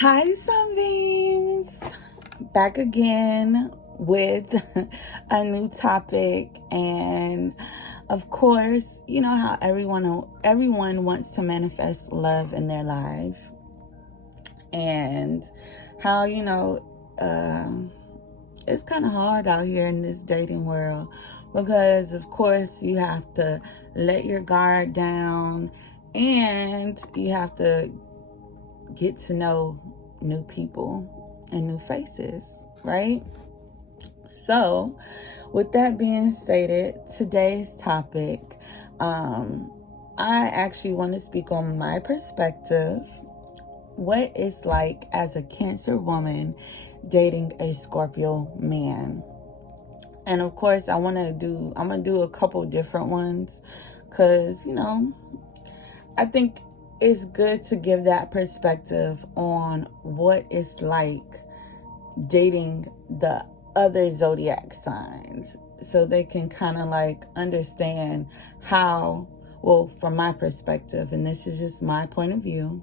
Hi, Sunbeams! Back again with a new topic, and of course, you know how everyone wants to manifest love in their life, and how it's kind of hard out here in this dating world because, of course, you have to let your guard down, and you have to get to know new people and new faces, right? So, with that being stated, today's topic, I actually want to speak on my perspective, what it's like as a Cancer woman dating a Scorpio man. And of course, I'm gonna do a couple different ones because, I think it's good to give that perspective on what it's like dating the other zodiac signs, so they can kind of like understand how, well, from my perspective, and this is just my point of view,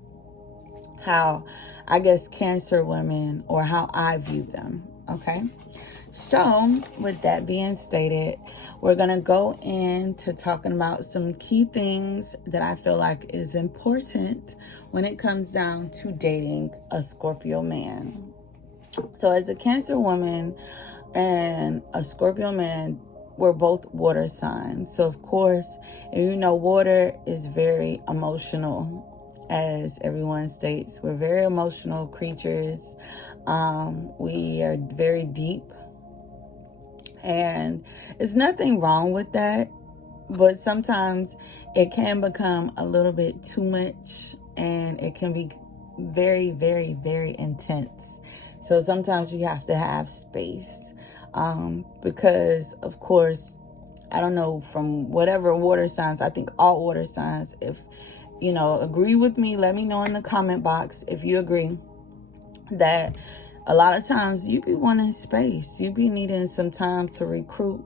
how I guess Cancer women, or how I view them. Okay. So, with that being stated, we're going to go into talking about some key things that I feel like is important when it comes down to dating a Scorpio man. So, as a Cancer woman and a Scorpio man, we're both water signs. So, of course, water is very emotional. As everyone states, we're very emotional creatures. We are very deep. And there's nothing wrong with that, but sometimes it can become a little bit too much, and it can be very, very, very intense. So sometimes you have to have space, because, of course, I don't know, from whatever water signs, I think all water signs, if, agree with me, let me know in the comment box if you agree that a lot of times you be wanting space. You be needing some time to recruit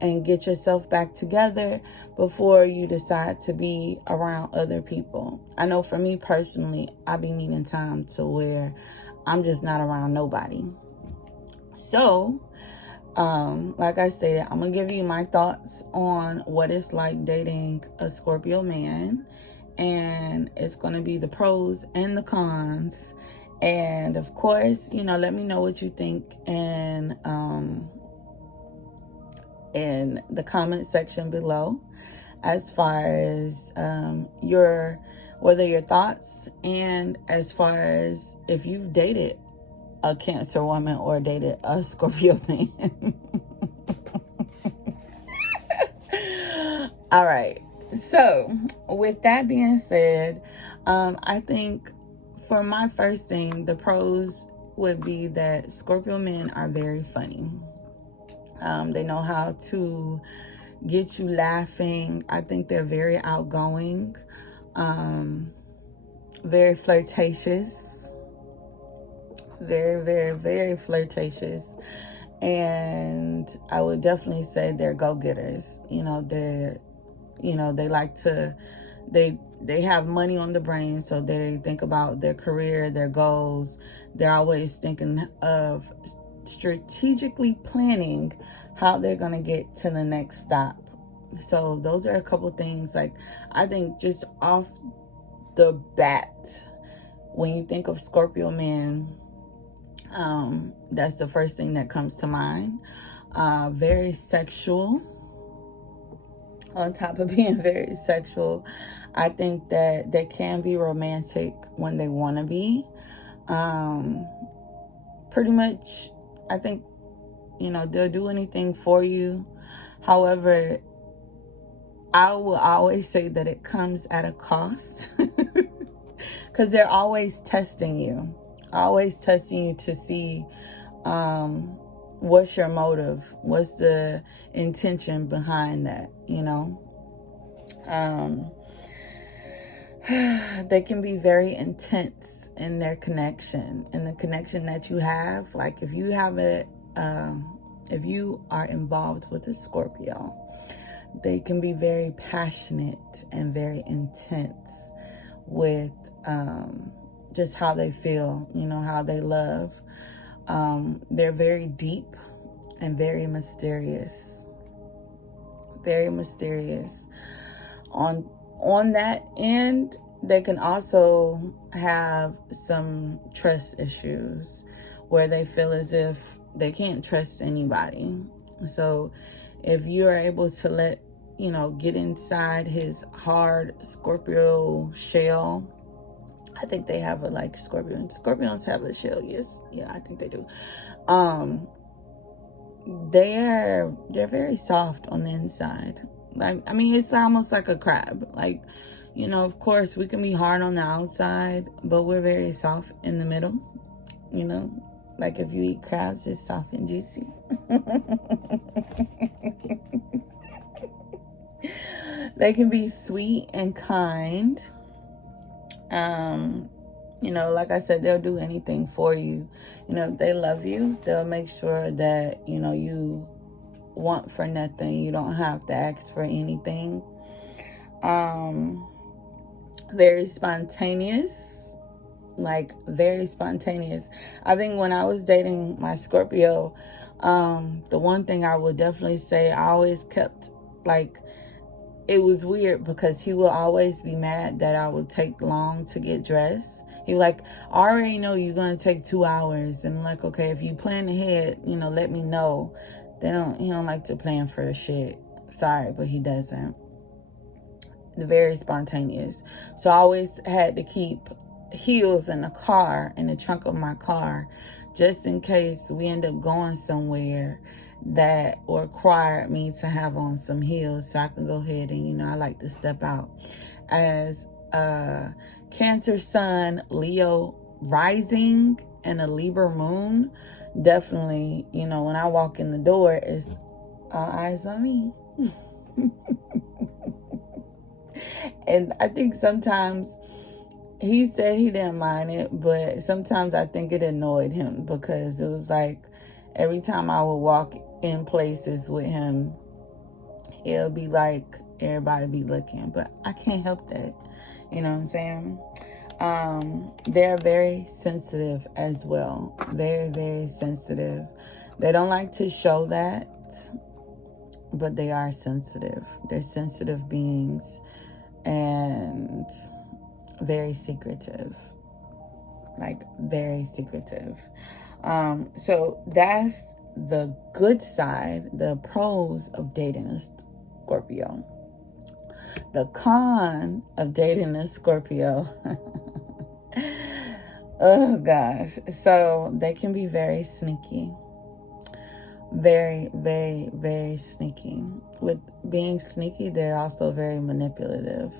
and get yourself back together before you decide to be around other people. I know for me personally, I be needing time to where I'm just not around nobody. So, like I said, I'm going to give you my thoughts on what it's like dating a Scorpio man. And it's going to be the pros and the cons. And of course, let me know what you think in the comment section below, as far as your thoughts, and as far as if you've dated a Cancer woman or dated a Scorpio man. All right. So, with that being said, I think for my first thing, the pros would be that Scorpio men are very funny. They know how to get you laughing. I think they're very outgoing, very flirtatious, very, very, very flirtatious. And I would definitely say they're go-getters. They like to, they have money on the brain, so they think about their career, their goals. They're always thinking of strategically planning how they're going to get to the next stop. So those are a couple things, like, I think just off the bat, when you think of Scorpio men, that's the first thing that comes to mind. Very sexual. On top of being very sexual, I think that they can be romantic when they want to be. Pretty much, I think, they'll do anything for you. However, I will always say that it comes at a cost, because they're always testing you. To see what's your motive, what's the intention behind that. They can be very intense in their connection, and the connection that you have. Like, if you are involved with a Scorpio, they can be very passionate and very intense with just how they feel, you know, how they love. They're very deep and very mysterious. Very mysterious. On that end, they can also have some trust issues where they feel as if they can't trust anybody. So if you are able to let, you know, get inside his hard Scorpio shell, I think they have a, like, Scorpions have a shell. Yes. Yeah, I think they do. They're very soft on the inside. Like, I mean, it's almost like a crab. Like, you know, of course we can be hard on the outside, but we're very soft in the middle. You know, like if you eat crabs, it's soft and juicy. They can be sweet and kind. You know, like I said, they'll do anything for you. You know, if they love you, they'll make sure that, you know, you want for nothing. You don't have to ask for anything. Very spontaneous. Like, very spontaneous. I think when I was dating my Scorpio, the one thing I would definitely say, I always kept, like, it was weird because he will always be mad that I would take long to get dressed. He was like, I already know you're going to take 2 hours. And I'm like, okay, if you plan ahead, you know, let me know. He don't like to plan for shit. Sorry, but he doesn't. They're very spontaneous. So I always had to keep heels in the car, in the trunk of my car, just in case we end up going somewhere that required me to have on some heels, so I can go ahead and, you know, I like to step out. As a Cancer sun, Leo rising, and a Libra moon, definitely, you know, when I walk in the door, it's all eyes on me. And I think sometimes he said he didn't mind it, but sometimes I think it annoyed him because it was like every time I would walk in places with him, it'll be like everybody be looking, but I can't help that. You know what I'm saying? They're very sensitive as well. Very, very sensitive. They don't like to show that, but they are sensitive. They're sensitive beings and very secretive. Like, very secretive. So that's the good side, the pros of dating a Scorpio. The con of dating a Scorpio. Oh gosh. So they can be very sneaky. Very, very, very sneaky. With being sneaky, they're also very manipulative.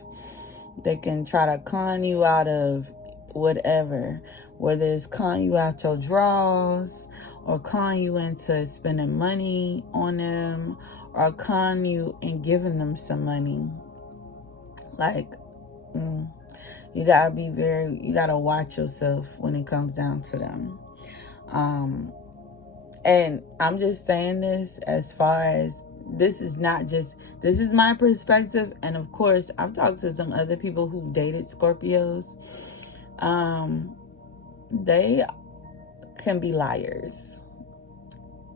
They can try to con you out of whatever, whether it's con you out your drawers, or con you into spending money on them, or con you in giving them some money. Like, you gotta watch yourself when it comes down to them. And I'm just saying this as far as, this is my perspective. And of course, I've talked to some other people who dated Scorpios. They can be liars.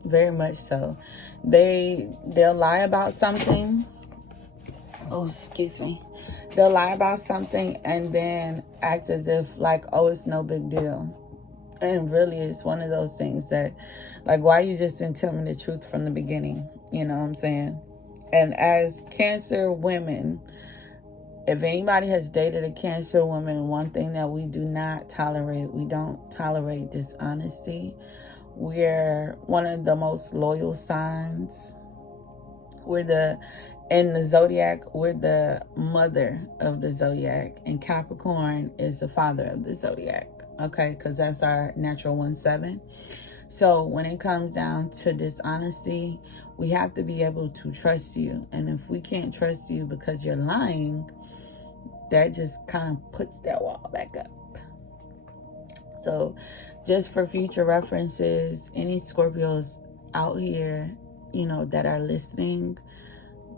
Very much so. They'll lie about something. Oh, excuse me. They'll lie about something and then act as if like, oh, it's no big deal. And really, it's one of those things that, like, why you just didn't tell me the truth from the beginning? You know what I'm saying? And as Cancer women, if anybody has dated a Cancer woman, one thing that we do not tolerate, we don't tolerate dishonesty. We're one of the most loyal signs. In the zodiac, we're the mother of the zodiac, and Capricorn is the father of the zodiac. Okay, because that's our natural 1-7. So when it comes down to dishonesty, we have to be able to trust you. And if we can't trust you because you're lying, that just kind of puts that wall back up. So just for future references, any Scorpios out here, you know, that are listening,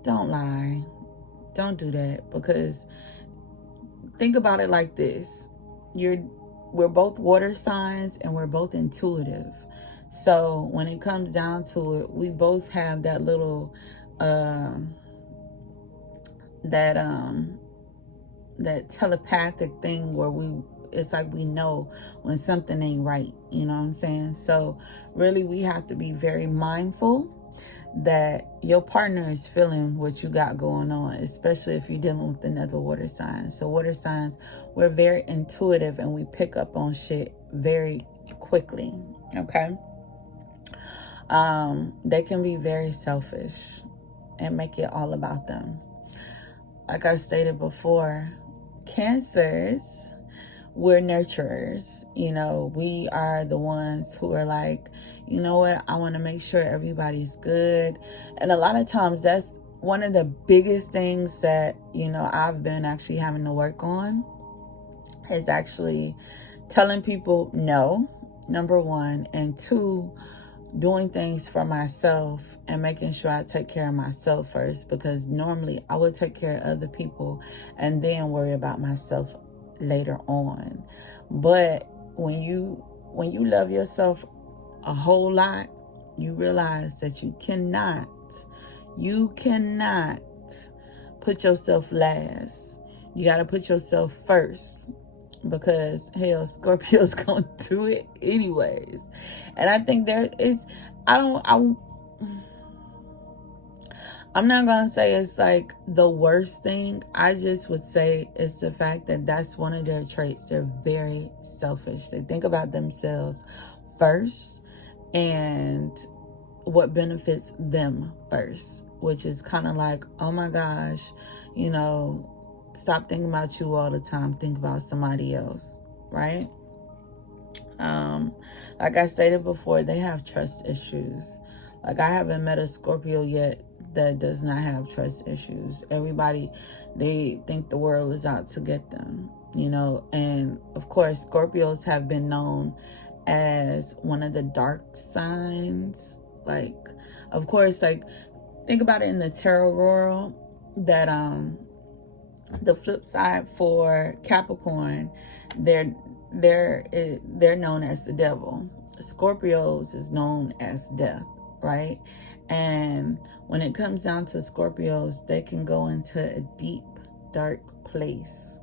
don't lie. Don't do that. Because think about it like this. You're we're both water signs and we're both intuitive. So when it comes down to it, we both have that little that telepathic thing where it's like we know when something ain't right, you know what I'm saying? So really we have to be very mindful that your partner is feeling what you got going on, especially if you're dealing with another water sign. So water signs, we're very intuitive and we pick up on shit very quickly, okay? They can be very selfish and make it all about them. Like I stated before, Cancers, we're nurturers. You know, we are the ones who are like, you know what, I want to make sure everybody's good. And a lot of times that's one of the biggest things that, you know, I've been actually having to work on, is actually telling people no, number one, and two, doing things for myself and making sure I take care of myself first, because normally I would take care of other people and then worry about myself later on. But when you love yourself a whole lot, you realize that you cannot put yourself last. You got to put yourself first, because hell, Scorpio's gonna do it anyways. And I think I'm not gonna say it's like the worst thing. I just would say it's the fact that that's one of their traits. They're very selfish. They think about themselves first and what benefits them first, which is kind of like, oh my gosh, you know, stop thinking about you all the time. Think about somebody else, right? Like I stated before, they have trust issues. Like I haven't met a Scorpio yet that does not have trust issues. Everybody, they think the world is out to get them, you know. And of course, Scorpios have been known as one of the dark signs. Like, of course, like think about it in the tarot world, that the flip side for Capricorn, they're known as the devil. Scorpios is known as death, right? And when it comes down to Scorpios, they can go into a deep, dark place.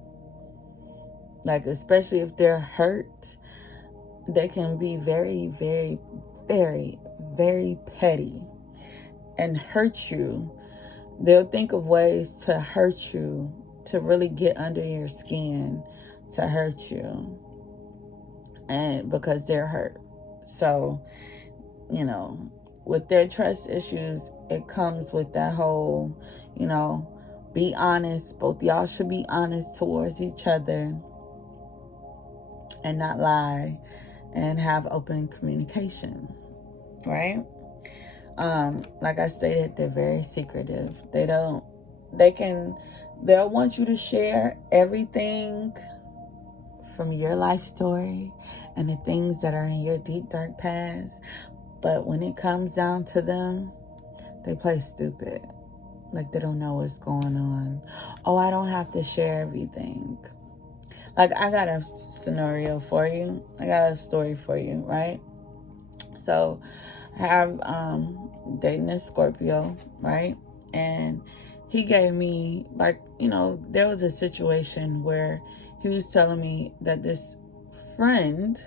Like, especially if they're hurt, they can be very, very, very, very petty and hurt you. They'll think of ways to hurt you, to really get under your skin, to hurt you, and because they're hurt. So, you know, with their trust issues, it comes with that whole, you know, be honest. Both y'all should be honest towards each other and not lie, and have open communication, right? Like I stated, they're very secretive. They'll want you to share everything from your life story and the things that are in your deep, dark past. But when it comes down to them, they play stupid. Like they don't know what's going on. Oh, I don't have to share everything. Like, I got a scenario for you. I got a story for you, right? So I have dating a Scorpio, right? And he gave me, like, you know, there was a situation where he was telling me that this friend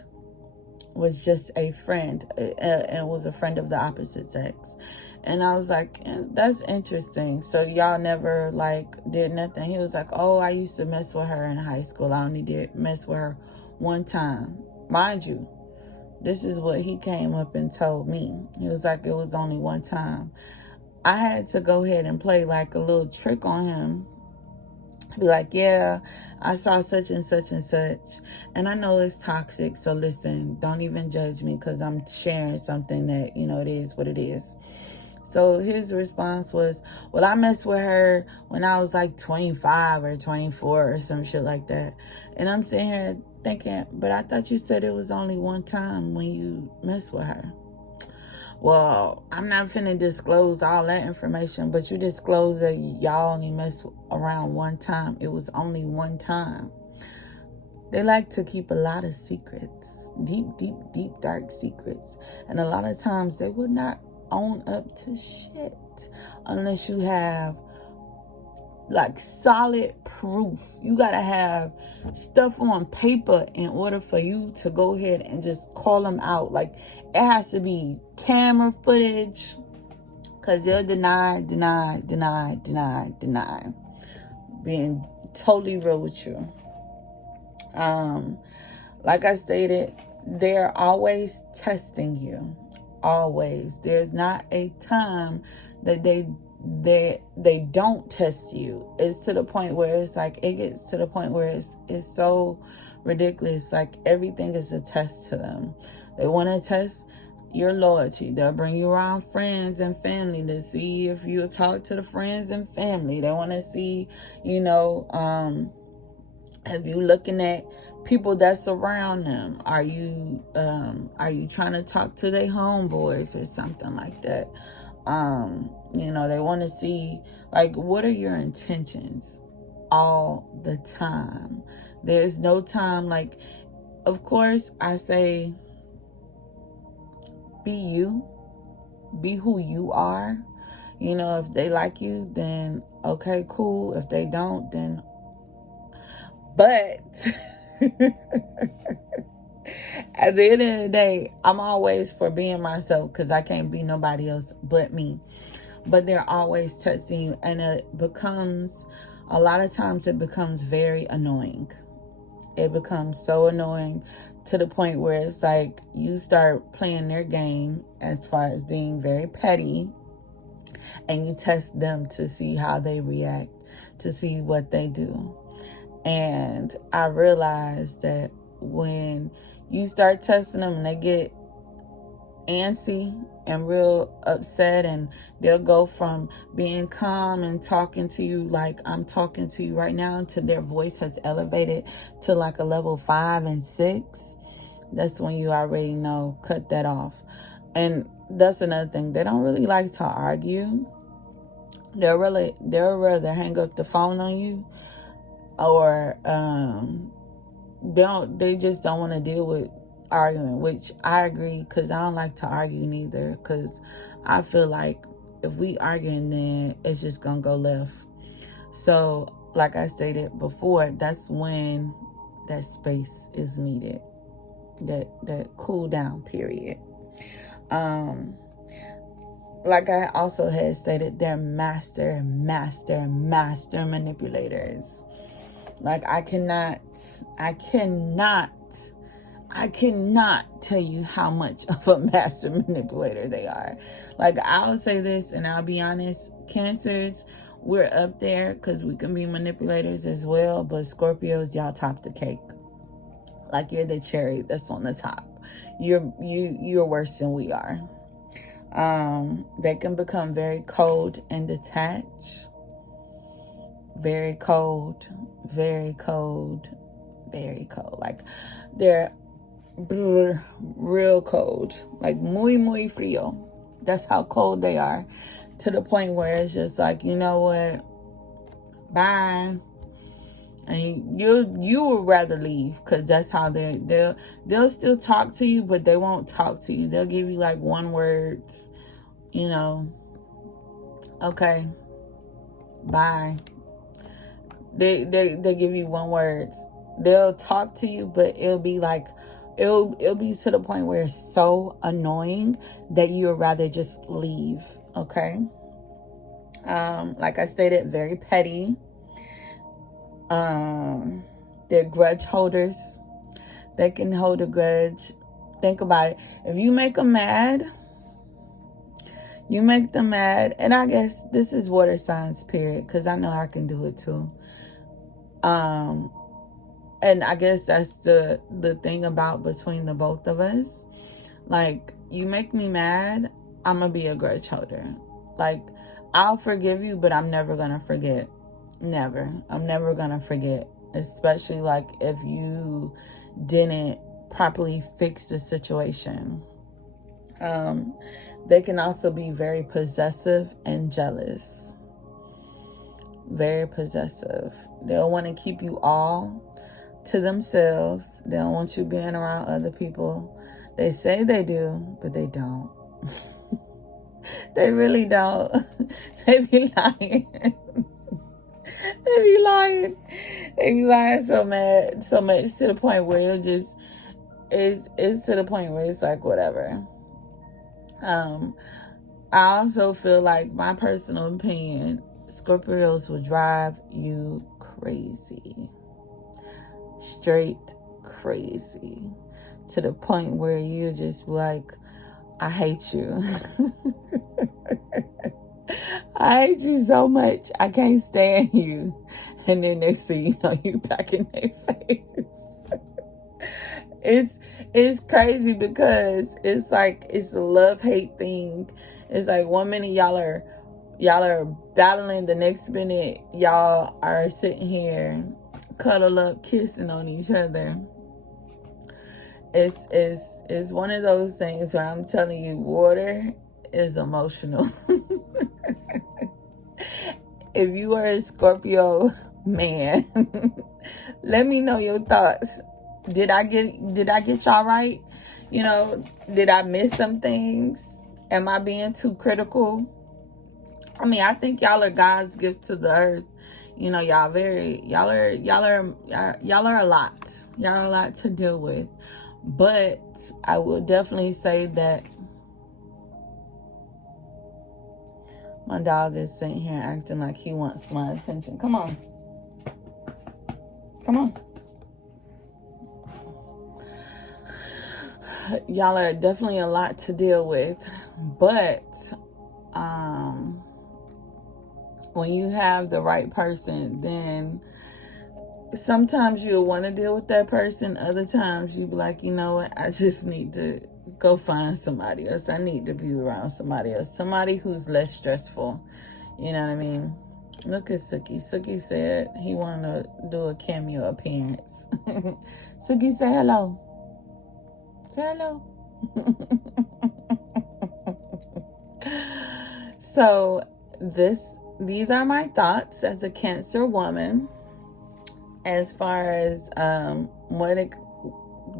was just a friend, and was a friend of the opposite sex. And I was like, that's interesting. So y'all never, like, did nothing? He was like, oh, I used to mess with her in high school. I only did mess with her one time. Mind you, this is what he came up and told me. He was like, it was only one time. I had to go ahead and play like a little trick on him. Be like, yeah, I saw such and such and such, and I know it's toxic, so listen, don't even judge me, because I'm sharing something that, you know, it is what it is. So his response was, well, I messed with her when I was like 25 or 24 or some shit like that. And I'm sitting here thinking, but I thought you said it was only one time when you messed with her. Well, I'm not finna disclose all that information, but you disclose that y'all only mess around one time. It was only one time. They like to keep a lot of secrets, deep, deep, deep, dark secrets. And a lot of times they will not own up to shit unless you have like solid proof. You gotta have stuff on paper in order for you to go ahead and just call them out. Like, it has to be camera footage, because they'll deny. Being totally real with you. Like I stated, they're always testing you. Always. There's not a time that they don't test you. It's to the point where it's like, it gets to the point where it's so ridiculous. Like, everything is a test to them. They want to test your loyalty. They'll bring you around friends and family to see if you'll talk to the friends and family. They want to see, you know, if you looking at people that's around them. Are you trying to talk to their homeboys or something like that? You know, they want to see, like, what are your intentions all the time? There's no time. Like, of course, I say, be you. Be who you are. You know, if they like you, then okay, cool. If they don't, then... But at the end of the day, I'm always for being myself, because I can't be nobody else but me. But they're always testing you, and a lot of times it becomes very annoying. It becomes so annoying to the point where it's like you start playing their game as far as being very petty, and you test them to see how they react, to see what they do. And I realized that when you start testing them and they get antsy and real upset, and they'll go from being calm and talking to you like I'm talking to you right now, to their voice has elevated to like a level 5 and 6, that's when you already know, cut that off. And that's another thing. They don't really like to argue. They'll rather hang up the phone on you, or they just don't want to deal with arguing, which I agree, because I don't like to argue neither, because I feel like if we arguing, then it's just gonna go left. So like I stated before, that's when that space is needed, that cool down period. Like I also had stated, they're master manipulators. Like, I cannot tell you how much of a master manipulator they are. Like, I'll say this, and I'll be honest, Cancers, we're up there because we can be manipulators as well, but Scorpios, y'all top the cake. Like, you're the cherry that's on the top. You're worse than we are. They can become very cold and detached. Very cold. Like, they're real cold. Like, muy frío. That's how cold they are. To the point where it's just like, you know what? Bye. And you would rather leave, because that's how they'll still talk to you, but they won't talk to you. They'll give you like one words, you know, okay, bye. They give you one words. They'll talk to you, but it'll be like, it'll be to the point where it's so annoying that you would rather just leave. Okay. Like I stated, very petty. They're grudge holders. They can hold a grudge. Think about it. If you make them mad, and I guess this is water signs, period, because I know I can do it too. And I guess that's the thing about between the both of us. Like, you make me mad, I'm gonna be a grudge holder. Like, I'll forgive you, but I'm never gonna forget. Never. I'm never gonna forget. Especially like if you didn't properly fix the situation. They can also be very possessive and jealous. Very possessive. They'll want to keep you all to themselves. They don't want you being around other people. They say they do, but they don't. They really don't. They be lying. They be lying. They be lying so much to the point where you'll just, it's to the point where it's like, whatever. I also feel like, my personal opinion, Scorpios will drive you crazy. Straight crazy. To the point where you're just like, I hate you. I hate you so much. I can't stand you. And then next thing you know, you back in their face. It's crazy because it's like, it's a love-hate thing. It's like one minute y'all are battling, the next minute y'all are sitting here cuddle up, kissing on each other. It's one of those things where I'm telling you, water is emotional. If you are a Scorpio man, let me know your thoughts. Did I get y'all right? You know, did I miss some things? Am I being too critical? I mean, I think y'all are God's gift to the earth. You know, y'all are a lot. Y'all are a lot to deal with. But I will definitely say that my dog is sitting here acting like he wants my attention. Come on. Come on. Y'all are definitely a lot to deal with. But when you have the right person, then sometimes you'll want to deal with that person. Other times you'll be like, you know what? I just need to go find somebody else. I need to be around somebody else. Somebody who's less stressful. You know what I mean? Look at Suki. Suki said he wanted to do a cameo appearance. Suki, say hello. Say hello. So these are my thoughts as a Cancer woman as far as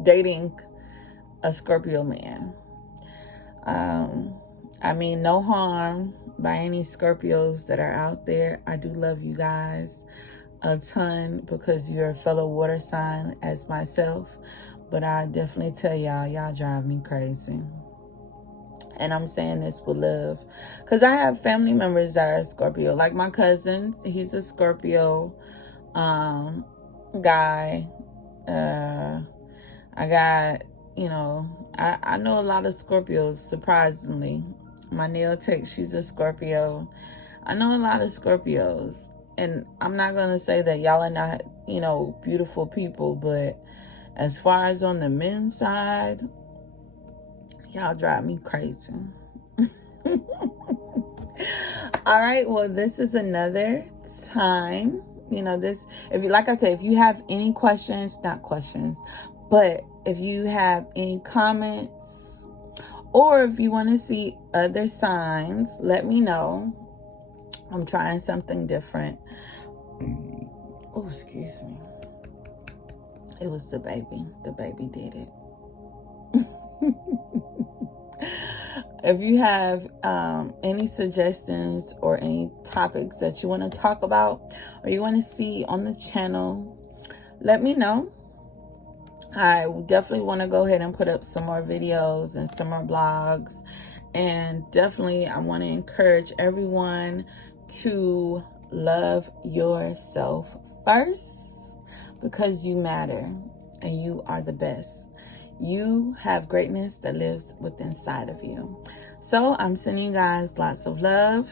dating a Scorpio man. I mean, no harm by any Scorpios that are out there. I do love you guys a ton because you're a fellow water sign as myself. But I definitely tell y'all drive me crazy. And I'm saying this with love. Because I have family members that are Scorpio. Like my cousin, he's a Scorpio guy. I got, you know, I know a lot of Scorpios, surprisingly. My nail tech, she's a Scorpio. I know a lot of Scorpios. And I'm not going to say that y'all are not, you know, beautiful people. But as far as on the men's side, y'all drive me crazy. All right. Well, this is another time. You know, this, if you, like I said, if you have any questions, not questions, but if you have any comments or if you want to see other signs, let me know. I'm trying something different. Oh, excuse me. It was the baby. The baby did it. If you have any suggestions or any topics that you want to talk about or you want to see on the channel, let me know. I definitely want to go ahead and put up some more videos and some more blogs. And definitely I want to encourage everyone to love yourself first because you matter and you are the best. You have greatness that lives within inside of you. So I'm sending you guys lots of love.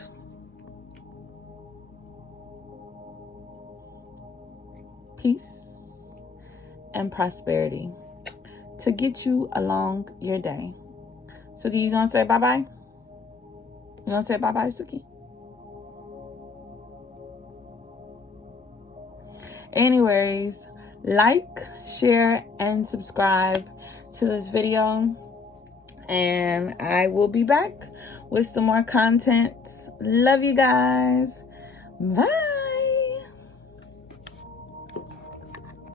Peace and prosperity to get you along your day. Suki, you gonna say bye-bye? You gonna say bye-bye, Suki? Anyways, like, share, and subscribe to this video. And I will be back with some more content. Love you guys. Bye.